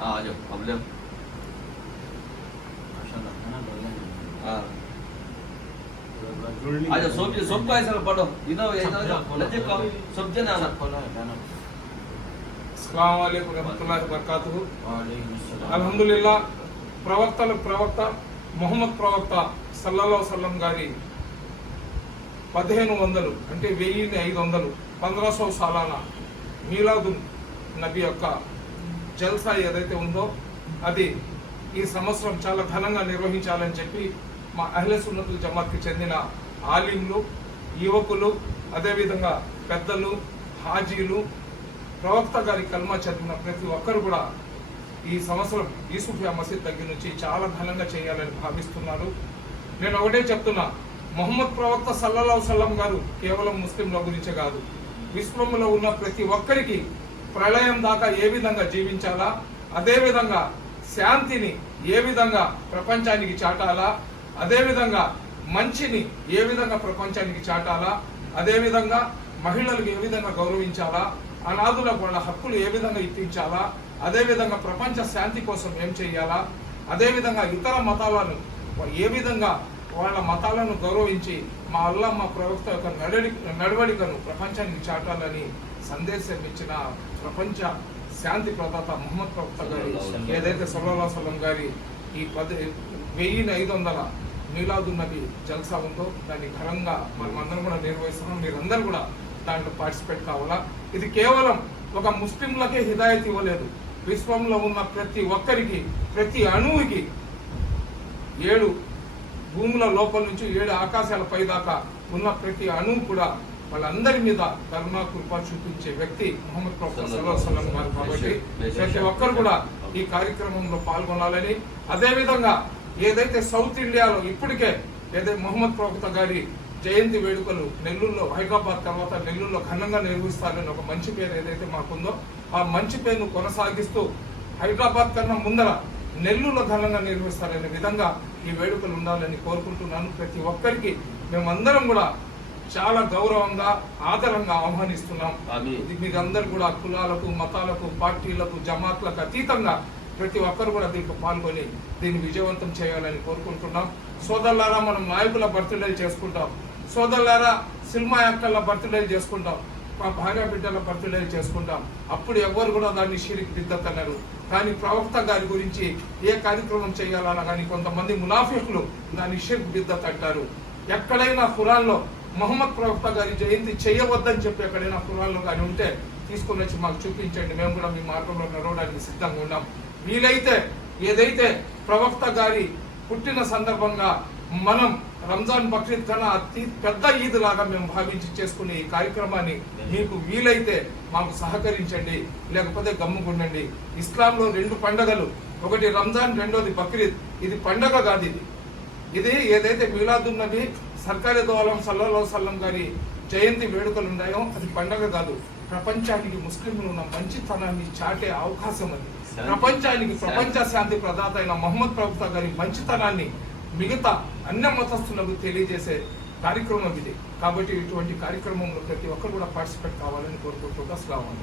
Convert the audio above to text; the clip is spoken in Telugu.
हाँ आ जाओ अब ले हाँ आ जाओ सोप सोप का ऐसा पढ़ो इधर इधर लज्जे का सब जन आना అస్సలాము అలైకుం వరహమతుల్లాహి వబర్కాతుహు అల్హమ్దులిల్లా ప్రవక్తల ప్రవక్త మొహమ్మద్ ప్రవక్త సల్లల్లాహు సల్లం గారి పదిహేను వందలు అంటే వెయ్యిన్ని ఐదు వందలు పంద్రసో సాలాన మీలాదు నబీ యొక్క జల్సా ఏదైతే ఉందో అది ఈ సంవత్సరం చాలా ఘనంగా నిర్వహించాలని చెప్పి మా అహిల సున్నతుల జమాత్కి చెందిన ఆలింలు యువకులు అదేవిధంగా పెద్దలు హాజీలు ప్రవక్త గారి కల్మా చదివిన ప్రతి ఒక్కరు కూడా ఈ సంవత్సరం యూసుఫియా మసీద్ దగ్గర నుంచి చాలా ఘనంగా చేయాలని భావిస్తున్నారు. నేను ఒకటే చెప్తున్నా మొహమ్మద్ ప్రవక్త సల్లల్లాహు సల్లం గారు కేవలం ముస్లింల గురించే కాదు విశ్వంలో ఉన్న ప్రతి ఒక్కరికి ప్రళయం దాకా ఏ విధంగా జీవించాలా? అదేవిధంగా శాంతిని ఏ విధంగా ప్రపంచానికి చాటాలా? అదేవిధంగా మంచిని ఏ విధంగా ప్రపంచానికి చాటాలా? అదేవిధంగా మహిళలకు ఏ విధంగా గౌరవించాలా? అనాథులకు వాళ్ళ హక్కులు ఏ విధంగా ఇప్పించాలా? అదేవిధంగా ప్రపంచ శాంతి కోసం ఏం చేయాలా? అదేవిధంగా ఇతర మతాలను ఏ విధంగా వాళ్ళ మతాలను గౌరవించి మా అల్లా మా ప్రవక్త యొక్క నడవడి నడవడికను ప్రపంచానికి చాటాలని సందేశం ఇచ్చిన ప్రపంచ శాంతి ప్రదాత ముహమ్మద్ ప్రవక్త గారి ఏదైతే సల్లా సలం గారి ఈ పది వెయ్యిని ఐదు వందల మీలాదు నబీ జల్సా ఉందో దాన్ని ఘనంగా మనం అందరం కూడా నిర్వహిస్తున్నాం. మీరందరూ కూడా దాంట్లో పార్టిసిపేట్ కావాలా? ఇది కేవలం ఒక ముస్లింలకే హిదాయత్ ఇవ్వలేదు. విశ్వంలో ఉన్న ప్రతి ఒక్కరికి ప్రతి అణువుకి ఏడు భూముల లోపల నుంచి ఏడు ఆకాశాల పై దాకా ఉన్న ప్రతి అణువు కూడా వాళ్ళందరి మీద కరుణా కృప చూపించే వ్యక్తి ముహమ్మద్ సల్లాహు వసల్లం గారు కాబట్టి ప్రతి ఒక్కరు కూడా ఈ కార్యక్రమంలో పాల్గొనాలని అదే విధంగా ఏదైతే సౌత్ ఇండియాలో ఇప్పటికే ఏదైతే మొహమ్మద్ ప్రవక్త గారి జయంతి వేడుకలు నెల్లూరులో హైదరాబాద్ తర్వాత నెల్లూరులో ఘనంగా నిర్వహిస్తారని ఒక మంచి పేరు ఏదైతే మాకుందో ఆ మంచి పేరును కొనసాగిస్తూ హైదరాబాద్ కన్నా ముందర నెల్లూరులో ఘనంగా నిర్వహిస్తారనే విధంగా ఈ వేడుకలు ఉండాలని కోరుకుంటున్నాను. ప్రతి ఒక్కరికి మేమందరం కూడా చాలా గౌరవంగా ఆదరంగా ఆహ్వానిస్తున్నాం. మీరందరూ కూడా కులాలకు మతాలకు పార్టీలకు జమాత్లకు అతీతంగా ప్రతి ఒక్కరు కూడా దీంట్లో పాల్గొని దీన్ని విజయవంతం చేయాలని కోరుకుంటున్నాం. సోదరులారా మనం నాయకుల బర్త్డే చేసుకుంటాం. సోదరులారా సినిమా యాక్టర్ల బర్త్డే చేసుకుంటాం. మా భార్య బిడ్డల పరిచయం చేసుకుంటాం. అప్పుడు ఎవరు కూడా దాన్ని షిరిక్ బిద్దత్ అన్నారు కానీ ప్రవక్త గారి గురించి ఏ కార్యక్రమం చేయాలన్నా కానీ కొంతమంది మునాఫికులు దాన్ని షిర్క్ బిద్దత్ అంటారు ఎక్కడైనా ఖురాన్లో మొహమ్మద్ ప్రవక్త గారి జయంతి చేయవద్దని చెప్పి ఎక్కడైనా ఖురాన్లో కానీ ఉంటే తీసుకుని వచ్చి మాకు చూపించండి. మేము కూడా మీ మార్గంలో నడవడానికి సిద్ధంగా ఉన్నాం. వీలైతే ఏదైతే ప్రవక్త గారి పుట్టిన సందర్భంగా మనం రంజాన్ బక్రీద్ కన్నా అతి పెద్ద ఈద్ లాగా మేము భావించి చేసుకునే ఈ కార్యక్రమాన్ని మీకు వీలైతే మాకు సహకరించండి లేకపోతే గమ్ముకుండండి. ఇస్లాంలో రెండు పండగలు ఒకటి రంజాన్ రెండోది బక్రీద్. ఇది పండగ కాదు ఇది. ఇది ఏదైతే మీలాదున్ నబీ సర్కారీ దోలం సల్లల్లాహు సల్లం గారి జయంతి వేడుకలు ఉన్నాయో అది పండగ కాదు. ప్రపంచానికి ముస్లింలు ఉన్న మంచితనాన్ని చాటే అవకాశం అది. ప్రపంచానికి ప్రపంచ శాంతి ప్రదాత అయిన మొహమ్మద్ ప్రవక్త గారి మంచితనాన్ని మిగతా అన్ని మతస్థులకు తెలియజేసే కార్యక్రమం ఇది. కాబట్టి ఇటువంటి కార్యక్రమంలో ప్రతి ఒక్కరు కూడా పార్టిసిపేట్ కావాలని కోరుకుంటూ శ్రావణ్